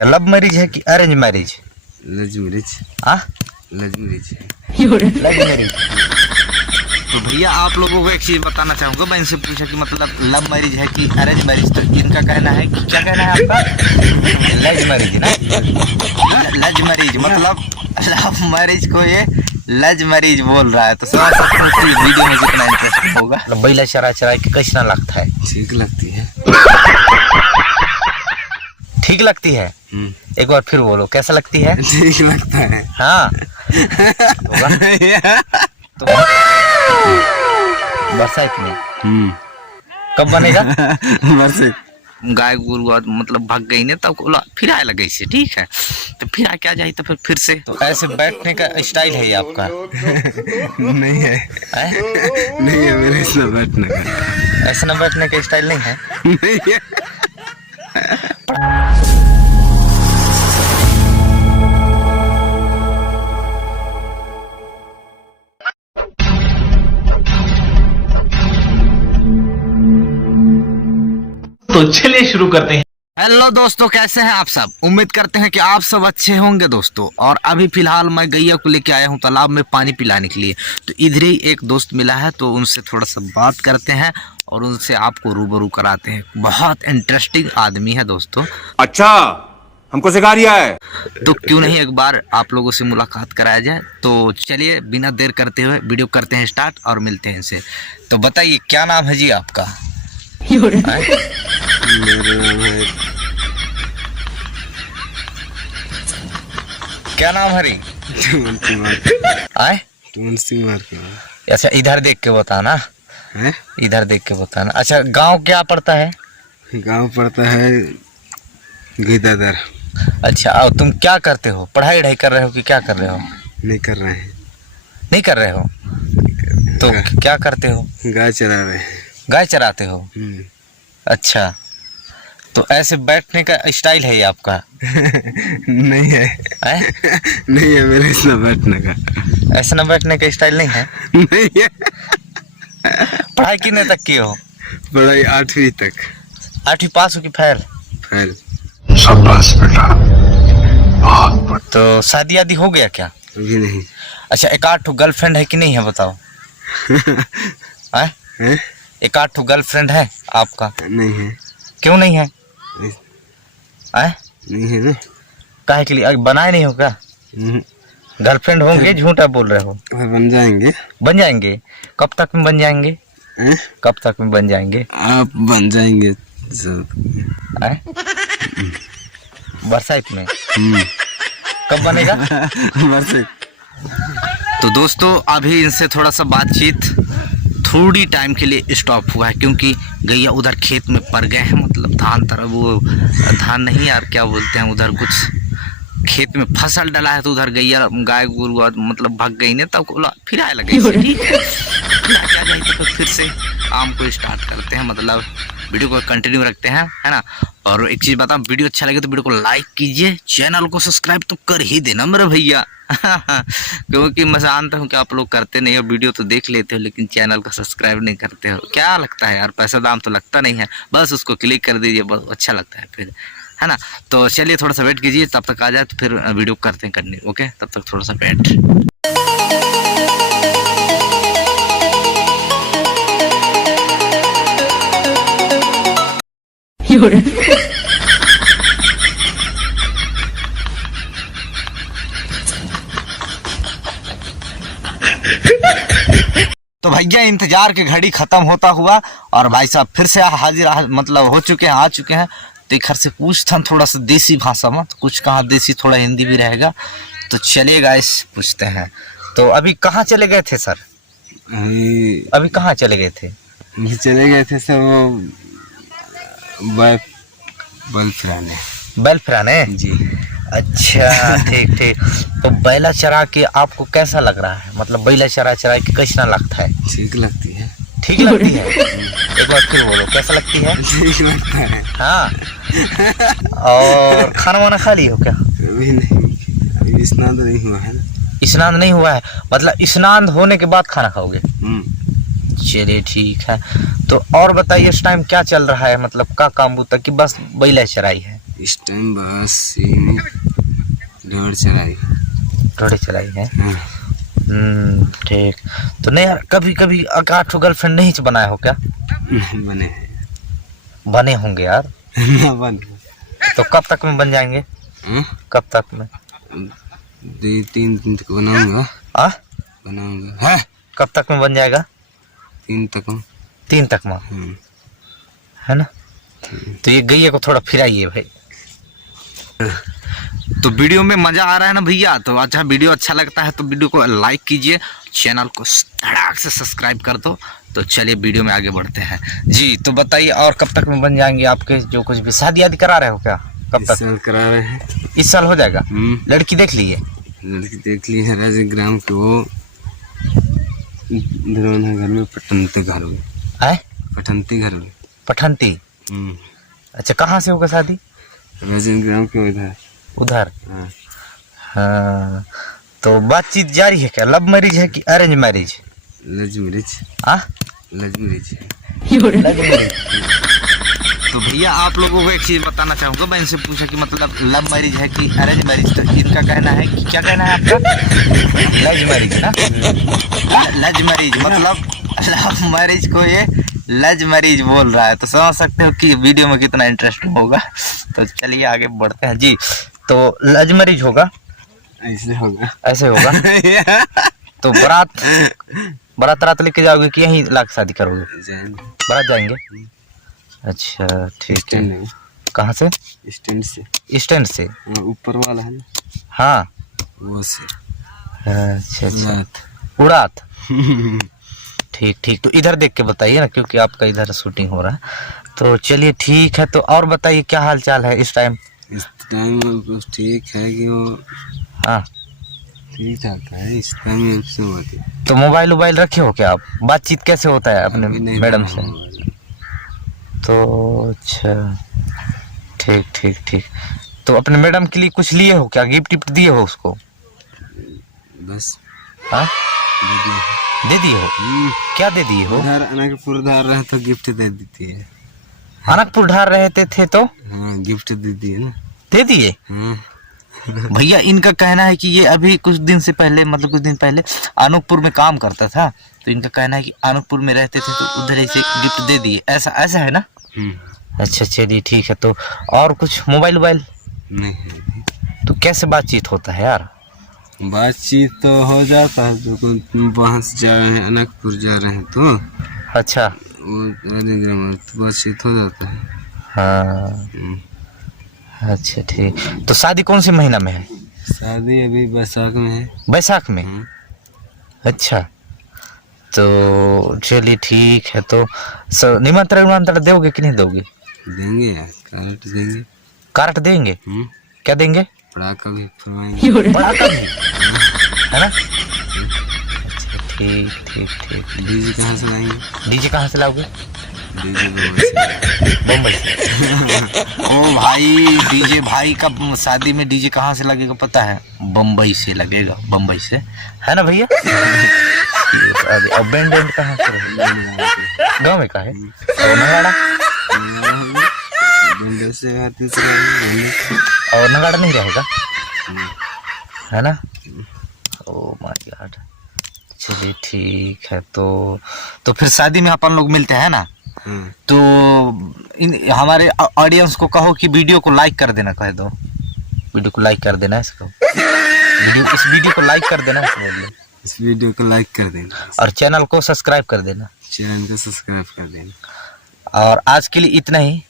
Love marriage है कि arrange marriage? Love marriage. हाँ, लव मैरिज है। Love marriage. तो भैया आप लोगों को एक चीज बताना चाहूंगा, मैं इनसे पूछा कि मतलब लव मैरिज है कि अरेंज मैरिज, तो इनका कहना है कि क्या कहना है आपका? लव मैरिज ना, लव मैरिज मतलब लव मैरिज को ये लज मरीज बोल रहा है। तो समझ सकते हो कि वीडियो में कितना इंटरेस्ट होगा। बैला चरा चरा के कैसा लगता है? ठीक लगती है। ठीक लगती है? एक बार फिर बोलो, कैसा लगती है? ठीक लगता है। हाँ तो बरसात में कब बनेगा? बरसात गाय गुरु मतलब भाग गई ने तब फिर आए लगे से, ठीक है। तो फिर आ क्या जाए तो फिर से तो ऐसे बैठने का स्टाइल है ये आपका? नहीं है, नहीं है मेरे ऐसा बैठने का, ऐसा ना बैठने का स्टाइल नहीं है। नहीं है। तो चलिए शुरू करते हैं। हेलो दोस्तों, कैसे हैं आप सब? उम्मीद करते हैं कि आप सब अच्छे होंगे दोस्तों। और अभी फिलहाल मैं गैया को लेके आया हूं तालाब में पानी पिलाने के लिए। तो इधर ही एक दोस्त मिला है, तो उनसे थोड़ा सा बात करते हैं और उनसे आपको रूबरू कराते हैं। बहुत इंटरेस्टिंग आदमी है दोस्तों। अच्छा, हमको सिखा रिया है। तो क्यों नहीं एक बार आप लोगों से मुलाकात कराया जाए। तो चलिए बिना देर करते हुए वीडियो करते हैं स्टार्ट और मिलते हैं इनसे। तो बताइए क्या नाम है जी आपका? मेरा नाम है, क्या नाम है रे? आए अच्छा, इधर देख के बताना है, इधर देख के बताना। अच्छा, गांव क्या पड़ता है? गांव पड़ता है गीदादर। अच्छा, और तुम क्या करते हो? पढ़ाई वढ़ाई कर रहे हो कि क्या कर रहे हो? नहीं कर रहे हैं। नहीं कर रहे हो तो क्या करते हो? गाय चरा रहे हैं। गाय चराते हो? अच्छा, तो ऐसे बैठने का स्टाइल है ये आपका? नहीं है, नहीं है मेरे ऐसा बैठने का, ऐसा ना बैठने का स्टाइल नहीं है। नहीं है। पढ़ाई कितने तक की हो? पढ़ाई 8वीं तक। 8वीं पास हो कि फेल? फेल। शाबाश बेटा, बहुत। तो शादी आदि हो गया क्या? अभी नहीं। अच्छा, एक आठ गर्लफ्रेंड है कि नहीं है बताओ? एक आठ गर्लफ्रेंड है आपका? नहीं है। क्यों नहीं है? नहीं है ना। काहे के लिए? बनाए नहीं हो क्या? गर्लफ्रेंड होंगे, झूठा बोल रहे हो। बन जाएंगे। बन जाएंगे? कब तक में बन जाएंगे? कब तक में बन जाएंगे? आप बन जाएंगे बरसात में। कब बनेगा? बरसात। तो दोस्तों अभी इनसे थोड़ा सा बातचीत थोड़ी टाइम के लिए स्टॉप हुआ है, क्योंकि गैया उधर खेत में पड़ गए हैं। मतलब धान तरफ, वो धान नहीं यार क्या बोलते हैं, उधर कुछ खेत में फसल डला है। तो उधर गैया गाय गुरु मतलब भाग गई ने तब फिर आए लगे, ठीक है। क्या जाए तो फिर से काम को स्टार्ट करते हैं, मतलब वीडियो को कंटिन्यू रखते हैं, है ना। और एक चीज़ बताऊं, वीडियो अच्छा लगे तो वीडियो को लाइक कीजिए, चैनल को सब्सक्राइब तो कर ही देना मेरे भैया। क्योंकि मैं जानता हूँ कि आप लोग करते नहीं हो, वीडियो तो देख लेते हो लेकिन चैनल को सब्सक्राइब नहीं करते हो। क्या लगता है यार, पैसा दाम तो लगता नहीं है, बस उसको क्लिक कर दीजिए, बहुत अच्छा लगता है फिर, है ना। तो चलिए थोड़ा सा वेट कीजिए, तब तक आ जाए तो फिर वीडियो करते हैं कंटिन्यू। ओके, तब तक थोड़ा सा वेट। तो भैया इंतजार की घड़ी खत्म होता हुआ और भाई साहब फिर से हाजिर मतलब हो चुके हैं, आ चुके हैं। तो एक घर से पूछता थोड़ा सा देसी भाषा में, तो कुछ कहाँ देसी थोड़ा हिंदी भी रहेगा। तो चलिए गाइस पूछते हैं। तो अभी कहाँ चले गए थे सर? अभी कहाँ चले गए थे? चले गए थे सर वो बैल फिराने। बैल फिराने जी। अच्छा, ठीक ठीक। तो बैला चरा के आपको कैसा लग रहा है? मतलब बैला चरा चरा के कैसा लगता है? ठीक लगती है। ठीक लगती है? एक बार फिर बोलो, कैसा लगती है? ठीक लगता है। हाँ। और खाना वाना खा ली हो क्या? अभी नहीं, अभी स्नान नहीं हुआ है ना। स्नान नहीं हुआ है, मतलब स्नान होने के बाद खाना खाओगे? चलिए ठीक है। तो और बताइए इस टाइम क्या चल रहा है, मतलब का काम बूता कि बस बैला चराई है? इस टाइम बस ढोड़ चलाई। थोड़ी चलाई है। हाँ। ठीक। तो नहीं यार, कभी कभी 8 गर्लफ्रेंड नहीं बनाए हो क्या? बने हैं। बने होंगे यार। ना बने। तो कब तक में बन जाएंगे? हाँ? कब तक में? 2-3 दिन तक बनाऊंगा। बनाऊंगा है। कब तक में बन जाएगा? 3 तक। 3 तक में, है ना? तो ये गैया को थोड़ा फिराइए भाई। तो वीडियो में मजा आ रहा है ना भैया? तो अच्छा, वीडियो अच्छा लगता है तो वीडियो को लाइक कीजिए, चैनल को धड़ाक से सब्सक्राइब कर दो। तो चलिए वीडियो में आगे बढ़ते हैं जी। तो बताइए, और कब तक में बन जाएंगे आपके जो कुछ भी? शादी आदि करा रहे हो क्या? कब इस तक साल करा रहे हैं। इस साल हो जाएगा? लड़की देख लीजिए। लड़की देख ली है राजग्राम के, वो धरोहर घर में, पठनती घर में। पठनती घर में। पठनती। अच्छा, कहाँ से होगा शादी? राजग्राम के उधर। उधर। हाँ। हाँ, तो बातचीत जारी है क्या? लव मैरिज है कि अरेंज मैरिज? लज मैरिज। लज मैरिज है। तो भैया आप लोगों को एक चीज बताना चाहूंगा। मैं इनसे पूछा कि मतलब लव मैरिज है कि अरेंज मैरिज, तो इनका कहना है कि क्या कहना है आपका? लज मैरिज ना? लज मैरिज मतलब लव मैरिज को ये लज मैरिज बोल रहा है। तो समझ सकते हो कि वीडियो में कितना इंटरेस्टिंग होगा। तो चलिए आगे बढ़ते हैं जी। तो लज मैरिज होगा, ऐसे होगा। ऐसे होगा। तो बारात रात लेके जाओगे कि यहीं लाके शादी करोगे? बारात जाएंगे। अच्छा ठीक है। कहाँ से? स्टैंड से। स्टैंड से? ऊपर वाला है ना। हाँ, वो से। अच्छा। उड़ात। ठीक ठीक। तो इधर देख के बताइए ना, क्योंकि आपका इधर शूटिंग हो रहा है। तो चलिए ठीक है। तो और बताइए क्या हाल चाल है इस टाइम? इस टाइम ठीक है कि वो। हाँ, ठीक ठाक है इस टाइम। तो मोबाइल रखे हो क्या आप? बातचीत कैसे होता है अपने मैडम से? तो अच्छा, ठीक ठीक ठीक। तो अपने मैडम के लिए कुछ लिए हो क्या? गिफ्ट दिए हो उसको? बस। हाँ, दे दिए हो? क्या दे दिए हो? अनकपुर धार रहे तो गिफ्ट दे देती है। अनकपुर धार रहे थे तो? हाँ, गिफ्ट दे दिए ना। दे दिए? भैया इनका कहना है कि ये अभी कुछ दिन पहले अनूपपुर में काम करता था। तो इनका कहना है कि अनूपपुर में रहते थे तो उधर ऐसे गिफ्ट दे दिए, ऐसा है ना? अच्छा चलिए ठीक है। तो और कुछ मोबाइल नहीं है। तो कैसे बातचीत होता है यार? बातचीत तो हो जाता है, जो वहाँ से जा रहे हैं अनकपुर जा रहे हैं तो। अच्छा, वो तो बातचीत हो जाता है। हाँ, अच्छा ठीक। तो शादी कौन से महीना में है? शादी अभी बैसाख में है। बैसाख में? अच्छा, तो चलिए ठीक है। तो निमंत्रण दोगे कि नहीं दोगे? देंगे यार, कार्ड देंगे। कार्ड देंगे? क्या देंगे? पड़ाका भी फरमाएंगे। पड़ाका भी, है ना? अच्छा ठीक ठीक ठीक। डीजे कहाँ से लाएंगे? डीजे कहाँ से लाओगे? डीजे बम्बई से। ओ भाई, डीजे भाई का शादी में डीजे कहाँ से लगेगा पता है? बम्बई से लगेगा, बम्बई से, है ना भैया? अब बैंड कहाँ से? गाँव में का है? और नगाड़ा? और नगाड़ा नहीं रहेगा, है ना? Oh my God. चलिए ठीक है। तो फिर शादी में अपन लोग मिलते हैं ना? तो हमारे ऑडियंस को कहो कि वीडियो को लाइक कर देना, कह दो वीडियो को लाइक कर देना इसको। इस वीडियो को लाइक कर देना, इस वीडियो को लाइक कर देना और चैनल को सब्सक्राइब कर देना। चैनल को सब्सक्राइब कर देना। और आज के लिए इतना ही।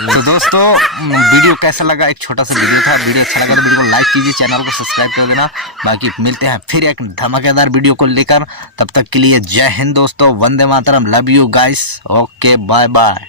तो दोस्तों, वीडियो कैसा लगा? एक छोटा सा वीडियो था। वीडियो अच्छा लगा तो वीडियो को लाइक कीजिए, चैनल को सब्सक्राइब कर देना। बाकी मिलते हैं फिर एक धमाकेदार वीडियो को लेकर। तब तक के लिए जय हिंद दोस्तों, वंदे मातरम, love you guys, okay bye bye.